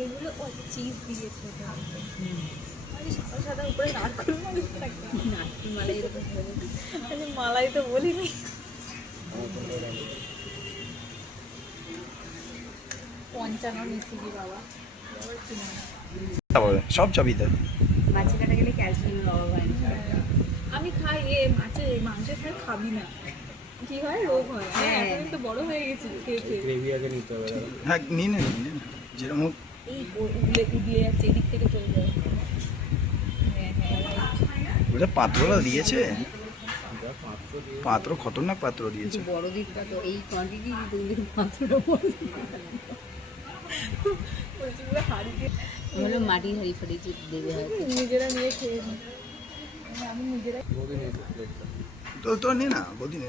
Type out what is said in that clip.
এগুলো চিজ দিয়েছে সাদা সাদা উপরে নারকেল মালাই এরকম মালাই তো বলিনি। পঞ্চান্ন নিচ্ছি কি বাবা সব চাবি দেয়। মাছে কাটা গেলে ক্যালসিয়ামের অভাব হয়। আমি খাই মাংস খাই খাবি না কি হয় রোগ হয়। হ্যাঁ এখন তো বড় হয়ে গেছি গ্রেভি আগে নিতে হবে। হ্যাঁ নিন যেরকম এই উগলে উগলে যাচ্ছে এদিক থেকে চলে যায়। ওটা পাত্রটা দিয়েছে, পাত্র খতরনাক পাত্র দিয়েছে। বড় দিক পাত্র এই কোয়ান্টিটি দিতে পাত্রটা বড় হলো মাটি হাড়ি ফাড়ি দেবে হয়তো নিজেরা নিয়ে খেয়ে নি। আমি নিজেরা তো নে না বদিন